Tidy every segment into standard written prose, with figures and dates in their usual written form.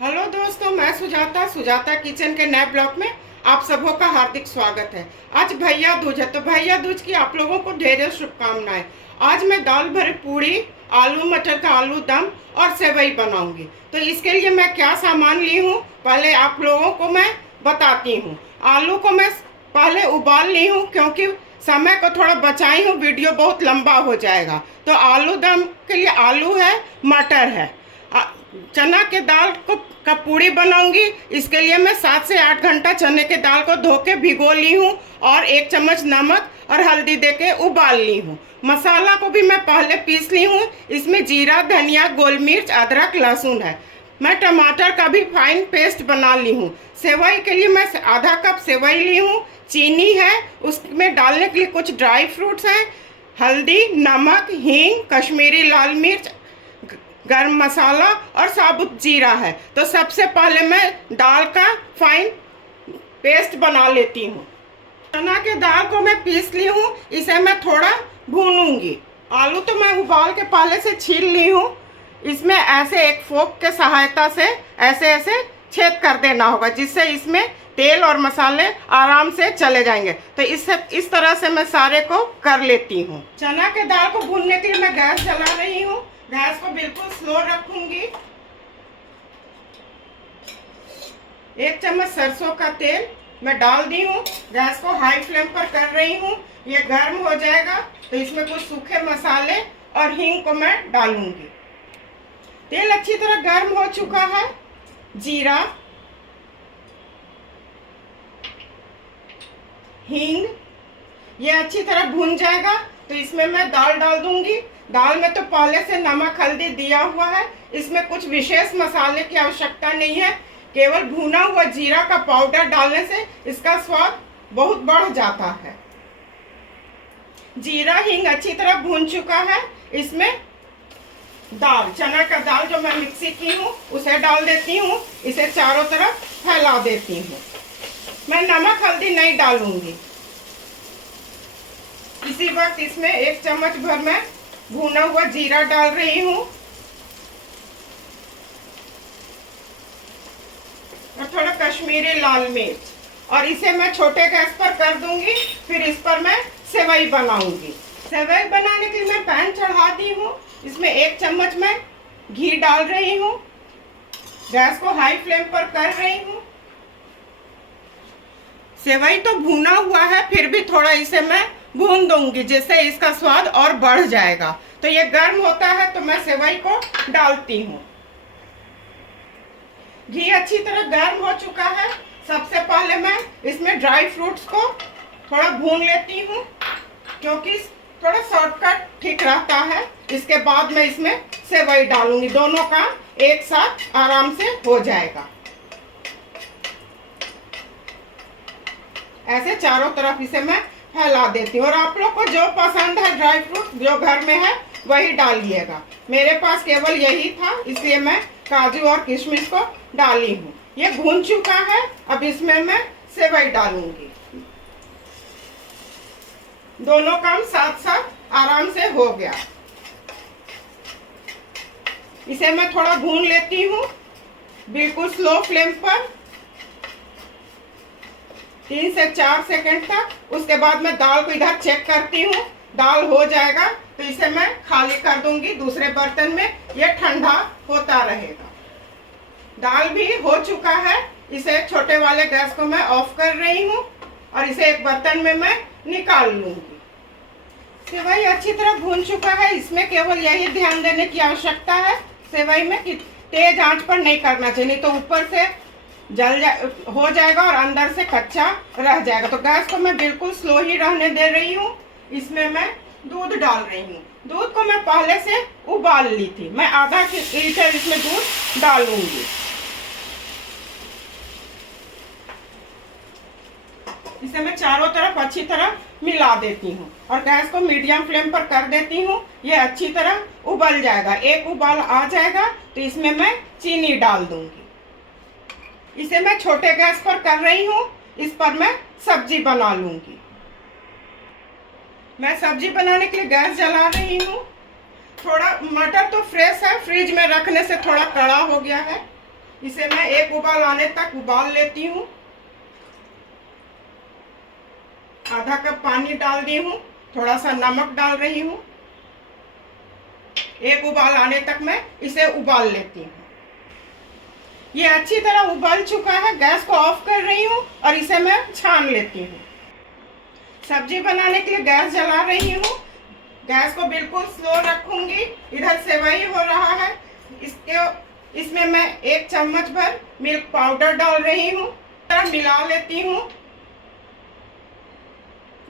Hello दोस्तों, मैं Sujata Sujata kitchen के नए ब्लॉग में आप सबों का हार्दिक स्वागत है। आज भैया दूज है, तो भैया दूज की आप लोगों को ढेर शुभकामनाएं। आज मैं दाल भरी पूड़ी, आलू मटर का आलू दम और सेवई बनाऊंगी। तो इसके लिए मैं क्या सामान ली हूँ पहले आप लोगों को मैं बताती हूँ। आलू को मैं पहले उबाल ली हूँ क्योंकि समय को थोड़ा बचाई हूँ, वीडियो बहुत लंबा हो जाएगा। तो आलू दम के लिए आलू है, मटर है, चना के दाल को का पूड़ी बनाऊंगी। इसके लिए मैं 7 से 8 घंटा चने के दाल को धो के भिगो ली हूँ और 1 चम्मच नमक और हल्दी देके उबाल ली हूँ। मसाला को भी मैं पहले पीस ली हूँ। इसमें जीरा, धनिया, गोल मिर्च, अदरक, लहसुन है। मैं टमाटर का भी फाइन पेस्ट बना ली हूँ। सेवई के लिए मैं आधा कप सेवई ली हूँ। चीनी है, उसमें डालने के लिए कुछ ड्राई फ्रूट्स हैं, हल्दी, नमक, हींग, कश्मीरी लाल मिर्च, गरम मसाला और साबुत जीरा है। तो सबसे पहले मैं दाल का फाइन पेस्ट बना लेती हूँ। चना के दाल को मैं पीस ली हूँ, इसे मैं थोड़ा भूनूंगी। आलू तो मैं उबाल के पहले से छील ली हूँ। इसमें ऐसे एक फोक के सहायता से ऐसे ऐसे छेद कर देना होगा, जिससे इसमें तेल और मसाले आराम से चले जाएंगे। तो इस तरह से मैं सारे को कर लेती हूँ। चना के दाल को भूनने के लिए मैं गैस जला रही हूँ। गैस को बिल्कुल स्लो रखूंगी। 1 चम्मच सरसों का तेल मैं डाल दी हूँ। गैस को हाई फ्लेम पर कर रही हूँ। ये गर्म हो जाएगा तो इसमें कुछ सूखे मसाले और हींग को मैं डालूंगी। तेल अच्छी तरह गर्म हो चुका है। जीरा, हींग ये अच्छी तरह भून जाएगा तो इसमें मैं दाल डाल दूंगी। दाल में तो पहले से नमक हल्दी दिया हुआ है। इसमें कुछ विशेष मसाले की आवश्यकता नहीं है। केवल भुना हुआ जीरा का पाउडर डालने से इसका स्वाद बहुत बढ़ जाता है। जीरा हींग अच्छी तरह भून चुका है। इसमें दाल, चना का दाल जो मैं मिक्सी की हूँ उसे डाल देती हूँ। इसे चारों तरफ फैला देती हूँ। मैं नमक हल्दी नहीं डालूंगी। इसी वक्त इसमें 1 चम्मच भर मैं भुना हुआ जीरा डाल रही हूँ और थोड़ा कश्मीरी लाल मिर्च, और इसे मैं छोटे गैस पर कर दूंगी। फिर इस पर मैं सेवई बनाऊंगी। सेवई बनाने के लिए मैं पैन चढ़ा दी हूँ। इसमें 1 चम्मच मैं घी डाल रही हूँ। गैस को हाई फ्लेम पर कर रही हूँ। सेवई तो भुना हुआ है, फिर भी थोड़ा इसे मैं भून दूंगी, जिससे इसका स्वाद और बढ़ जाएगा। तो ये गर्म होता है तो मैं सेवई को डालती हूँ। घी अच्छी तरह गर्म हो चुका है। सबसे पहले मैं इसमें ड्राई फ्रूट्स को थोड़ा भून लेती हूँ, क्योंकि थोड़ा शॉर्टकट ठीक रहता है। इसके बाद मैं इसमें सेवई डालूंगी। दोनों काम एक साथ आराम से हो जाएगा। ऐसे चारों तरफ इसे मैं फैला देती हूँ। और आप लोग को जो पसंद है ड्राई फ्रूट जो घर में है वही डालिएगा। मेरे पास केवल यही था, इसलिए मैं काजू और किशमिश को डाली हूँ। ये भून चुका है। अब इसमें मैं सेवई डालूंगी। दोनों काम साथ साथ आराम से हो गया। इसे मैं थोड़ा भून लेती हूँ, बिल्कुल स्लो फ्लेम पर 3 से 4 सेकंड तक। उसके बाद मैं दाल को इधर चेक करती हूँ। दाल हो जाएगा तो इसे मैं खाली कर दूंगी दूसरे बर्तन में। यह ठंडा होता रहेगा। दाल भी हो चुका है। इसे एक छोटे वाले गैस को मैं ऑफ कर रही हूँ और इसे एक बर्तन में मैं निकाल लूंगी। सेवई अच्छी तरह भून चुका है। इसमें केवल यही ध्यान देने की आवश्यकता है सेवई में कि तेज आंच पर नहीं करना चाहिए, नहीं तो ऊपर से हो जाएगा और अंदर से कच्चा रह जाएगा। तो गैस को मैं बिल्कुल स्लो ही रहने दे रही हूँ। इसमें मैं दूध डाल रही हूँ। दूध को मैं पहले से उबाल ली थी। मैं आधा लीटर इसमें दूध डालूंगी। इसे मैं चारों तरफ अच्छी तरह मिला देती हूँ और गैस को मीडियम फ्लेम पर कर देती हूँ। ये अच्छी तरह उबल जाएगा। एक उबाल आ जाएगा तो इसमें मैं चीनी डाल दूंगी। इसे मैं छोटे गैस पर कर रही हूँ। इस पर मैं सब्जी बना लूंगी। मैं सब्जी बनाने के लिए गैस जला रही हूँ। थोड़ा मटर तो फ्रेश है, फ्रिज में रखने से थोड़ा कड़ा हो गया है। इसे मैं एक उबाल आने तक उबाल लेती हूँ। आधा कप पानी डाल दी हूँ, थोड़ा सा नमक डाल रही हूँ। एक उबाल आने तक मैं इसे उबाल लेती हूँ। ये अच्छी तरह उबल चुका है। गैस को ऑफ कर रही हूँ और इसे मैं छान लेती हूँ। सब्जी बनाने के लिए गैस जला रही हूँ। गैस को बिल्कुल स्लो रखूंगी। इधर सेवई हो रहा है। इसमें मैं 1 चम्मच भर मिल्क पाउडर डाल रही हूँ। तरह मिला लेती हूँ।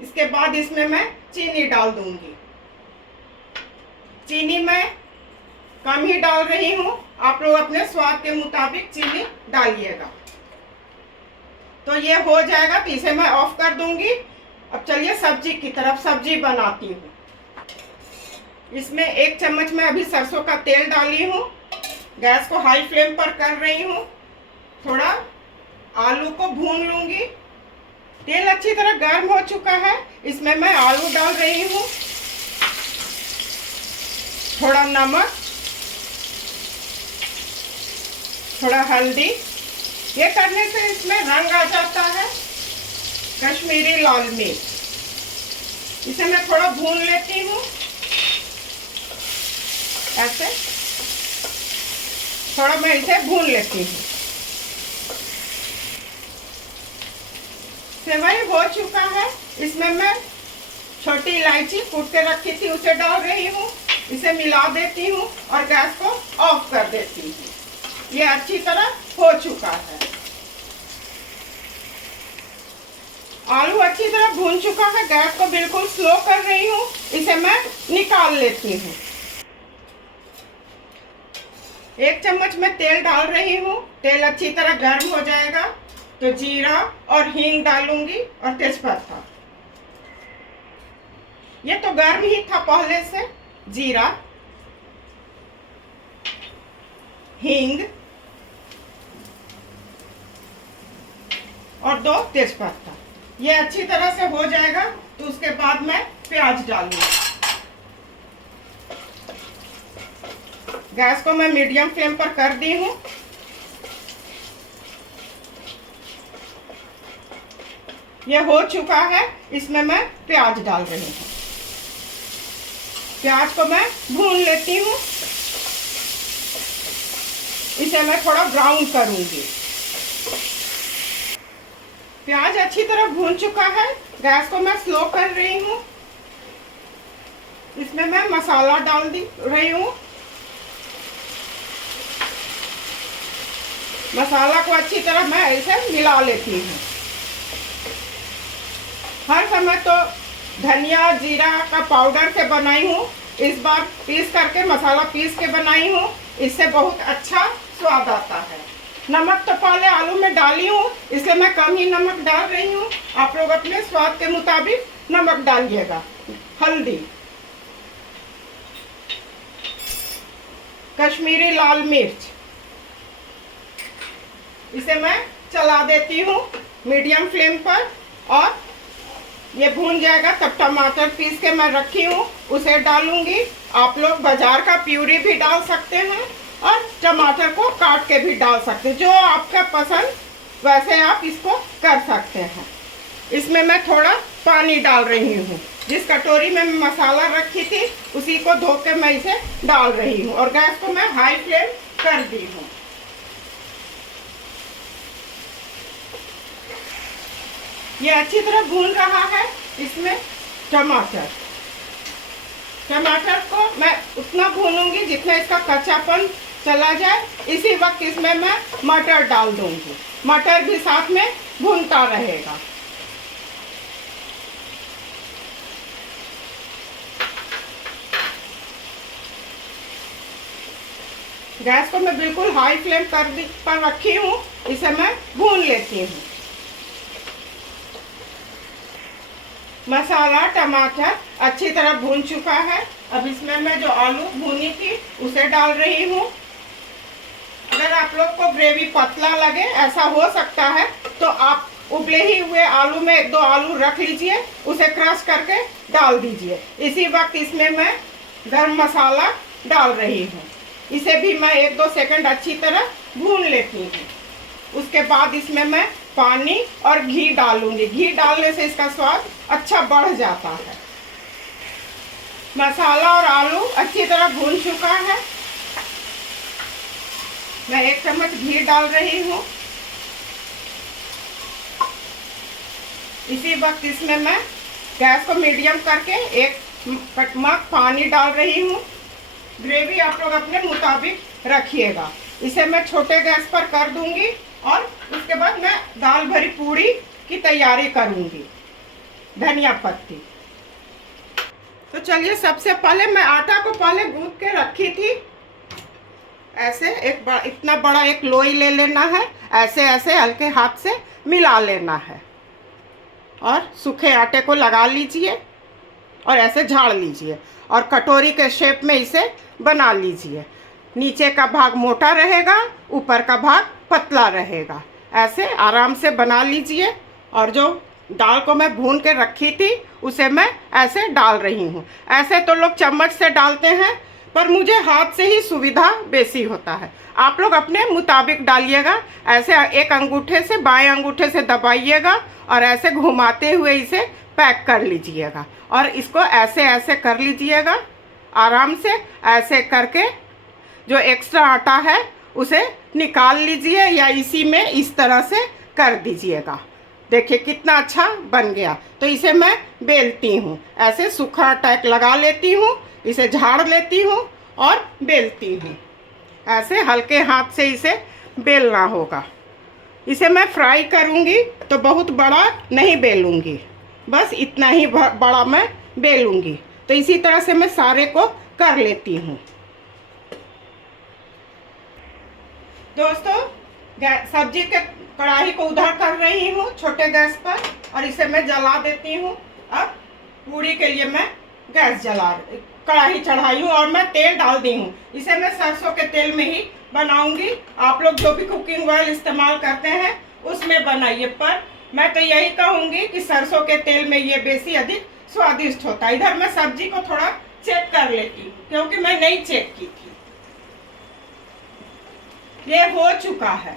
इसके बाद इसमें मैं चीनी डाल दूंगी। चीनी मैं कम ही डाल रही हूँ, आप लोग अपने स्वाद के मुताबिक चीनी डालिएगा। तो ये हो जाएगा तो इसे मैं ऑफ कर दूंगी। अब चलिए सब्जी की तरफ सब्जी बनाती हूँ। इसमें 1 चम्मच मैं अभी सरसों का तेल डाली हूँ। गैस को हाई फ्लेम पर कर रही हूँ। थोड़ा आलू को भून लूंगी। तेल अच्छी तरह गर्म हो चुका है। इसमें मैं आलू डाल रही हूँ। थोड़ा नमक, थोड़ा हल्दी। ये करने से इसमें रंग आ जाता है। कश्मीरी लाल मिर्च, इसे मैं थोड़ा भून लेती हूँ। ऐसे थोड़ा मैं इसे भून लेती हूँ। सेवई हो चुका है। इसमें मैं छोटी इलायची कूट के रखी थी उसे डाल रही हूँ। इसे मिला देती हूँ और गैस को ऑफ कर देती हूँ। ये अच्छी तरह हो चुका है। आलू अच्छी तरह भून चुका है। गैस को बिल्कुल स्लो कर रही हूँ। इसे मैं निकाल लेती हूँ। 1 चम्मच मैं तेल डाल रही हूँ। तेल अच्छी तरह गर्म हो जाएगा तो जीरा और हींग डालूंगी और तेजपत्ता। ये तो गर्म ही था पहले से। जीरा, हींग और 2 तेजपत्ता। ये अच्छी तरह से हो जाएगा तो उसके बाद मैं प्याज डालूंगी। गैस को मैं मीडियम फ्लेम पर कर दी हूँ। ये हो चुका है। इसमें मैं प्याज डाल रही हूँ। प्याज को मैं भून लेती हूँ। इसे मैं थोड़ा ब्राउन करूंगी। प्याज अच्छी तरह भून चुका है। गैस को मैं स्लो कर रही हूँ। इसमें मैं मसाला डाल दी रही हूँ। मसाला को अच्छी तरह मैं इसे मिला लेती हूँ। हर समय तो धनिया जीरा का पाउडर से बनाई हूँ। इस बार पीस करके मसाला पीस के बनाई हूँ। इससे बहुत अच्छा स्वाद आता है। नमक तो पहले आलू में डाली हूँ, इसलिए मैं कम ही नमक डाल रही हूँ। आप लोग अपने स्वाद के मुताबिक नमक डालिएगा। हल्दी, कश्मीरी लाल मिर्च, इसे मैं चला देती हूँ मीडियम फ्लेम पर और ये भून जाएगा तब टमाटर पीस के मैं रखी हूँ उसे डालूंगी। आप लोग बाजार का प्यूरी भी डाल सकते हैं और टमाटर को काट के भी डाल सकते हैं। जो आपका पसंद वैसे आप इसको कर सकते हैं। इसमें मैं थोड़ा पानी डाल रही हूँ। जिस कटोरी में मसाला रखी थी उसी को धो के मैं इसे डाल रही हूँ और गैस को मैं हाई फ्लेम कर दी हूँ। ये अच्छी तरह भून रहा है। इसमें टमाटर को मैं उतना भूनूंगी जितना इसका कच्चापन चला जाए। इसी वक्त इसमें मैं मटर डाल दूंगी। मटर भी साथ में भूनता रहेगा। गैस को मैं बिल्कुल हाई फ्लेम पर रखी हूँ। इसे मैं भून लेती हूँ। मसाला टमाटर अच्छी तरह भून चुका है। अब इसमें मैं जो आलू भूनी थी उसे डाल रही हूँ। अगर आप लोग को ग्रेवी पतला लगे, ऐसा हो सकता है, तो आप उबले ही हुए आलू में 1-2 आलू रख लीजिए, उसे क्रश करके डाल दीजिए। इसी वक्त इसमें मैं गरम मसाला डाल रही हूँ। इसे भी मैं 1-2 सेकंड अच्छी तरह भून लेती हूँ। उसके बाद इसमें मैं पानी और घी डालूंगी। घी डालने से इसका स्वाद अच्छा बढ़ जाता है। मसाला और आलू अच्छी तरह भून चुका है। मैं 1 चम्मच घी डाल रही हूँ। इसी वक्त इसमें मैं गैस को मीडियम करके 1 मग पानी डाल रही हूँ। ग्रेवी आप लोग अपने मुताबिक रखिएगा। इसे मैं छोटे गैस पर कर दूंगी और उसके बाद मैं दाल भरी पूड़ी की तैयारी करूंगी। धनिया पत्ती। तो चलिए, सबसे पहले मैं आटा को पहले गूंथ के रखी थी। ऐसे इतना बड़ा एक लोई ले लेना है। ऐसे ऐसे हल्के हाथ से मिला लेना है और सूखे आटे को लगा लीजिए और ऐसे झाड़ लीजिए और कटोरी के शेप में इसे बना लीजिए। नीचे का भाग मोटा रहेगा, ऊपर का भाग पतला रहेगा। ऐसे आराम से बना लीजिए। और जो दाल को मैं भून के रखी थी उसे मैं ऐसे डाल रही हूँ। ऐसे तो लोग चम्मच से डालते हैं, पर मुझे हाथ से ही सुविधा बेसी होता है। आप लोग अपने मुताबिक डालिएगा। ऐसे एक अंगूठे से बाएं अंगूठे से दबाइएगा और ऐसे घुमाते हुए इसे पैक कर लीजिएगा और इसको ऐसे ऐसे कर लीजिएगा आराम से। ऐसे करके जो एक्स्ट्रा आटा है उसे निकाल लीजिए या इसी में इस तरह से कर दीजिएगा। देखिए कितना अच्छा बन गया। तो इसे मैं बेलती हूँ। ऐसे सूखा टैक लगा लेती हूँ, इसे झाड़ लेती हूँ और बेलती हूँ। ऐसे हल्के हाथ से इसे बेलना होगा। इसे मैं फ्राई करूँगी तो बहुत बड़ा नहीं बेलूँगी, बस इतना ही बड़ा मैं बेलूँगी। तो इसी तरह से मैं सारे को कर लेती हूँ। दोस्तों, सब्जी के कढ़ाई को उधर कर रही हूँ छोटे गैस पर और इसे मैं जला देती हूँ। अब पूड़ी के लिए मैं कढ़ाई चढ़ाई हूँ और मैं तेल डाल दी हूँ। इसे मैं सरसों के तेल में ही बनाऊंगी। आप लोग जो भी कुकिंग ऑयल इस्तेमाल करते हैं उसमें बनाइए, पर मैं तो यही कहूँगी कि सरसों के तेल में ये बेसी अधिक स्वादिष्ट होता है। इधर मैं सब्जी को थोड़ा चेक कर लेती हूँ क्योंकि मैं नहीं चेक की थी। ये हो चुका है।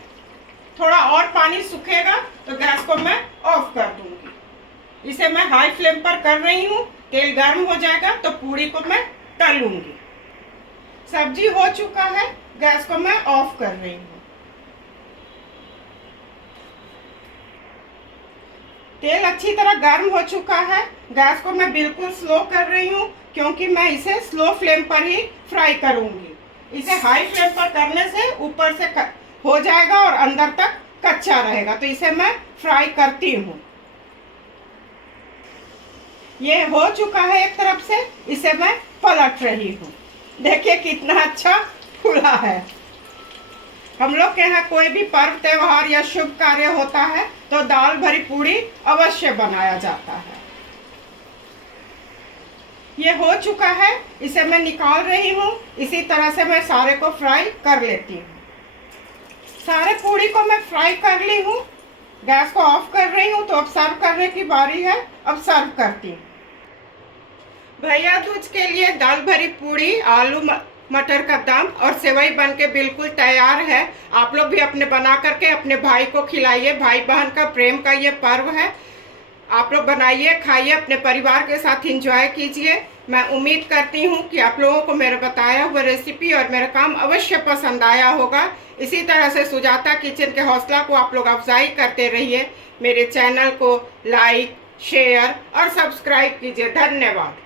थोड़ा और पानी सूखेगा तो गैस को मैं ऑफ कर दूंगी। इसे मैं हाई फ्लेम पर कर रही हूँ। तेल गर्म हो जाएगा तो पूड़ी को मैं तलूंगी। सब्जी हो चुका है, गैस को मैं ऑफ कर रही हूँ। तेल अच्छी तरह गर्म हो चुका है। गैस को मैं बिल्कुल स्लो कर रही हूँ क्योंकि मैं इसे स्लो फ्लेम पर ही फ्राई करूंगी। इसे हाई फ्लेम पर करने से ऊपर से हो जाएगा और अंदर तक कच्चा रहेगा। तो इसे मैं फ्राई करती हूँ। ये हो चुका है एक तरफ से, इसे मैं पलट रही हूँ। देखिए कितना अच्छा फूला है। हम लोग के यहाँ कोई भी पर्व त्योहार या शुभ कार्य होता है तो दाल भरी पूड़ी अवश्य बनाया जाता है। ये हो चुका है, इसे मैं निकाल रही हूँ। इसी तरह से मैं सारे को फ्राई कर लेती हूँ। सारे पूड़ी को मैं फ्राई कर ली हूँ। गैस को ऑफ कर रही हूँ। तो अब सर्व करने की बारी है। अब सर्व करती हूँ। भैया दूज के लिए दाल भरी पूड़ी, आलू मटर का दम और सेवई बन के बिल्कुल तैयार है। आप लोग भी अपने बना करके अपने भाई को खिलाइए। भाई बहन का प्रेम का ये पर्व है। आप लोग बनाइए, खाइए, अपने परिवार के साथ एंजॉय कीजिए। मैं उम्मीद करती हूँ कि आप लोगों को मेरा बताया हुआ रेसिपी और मेरा काम अवश्य पसंद आया होगा। इसी तरह से सुजाता किचन के हौसला को आप लोग अफजाई करते रहिए। मेरे चैनल को लाइक, शेयर और सब्सक्राइब कीजिए। धन्यवाद।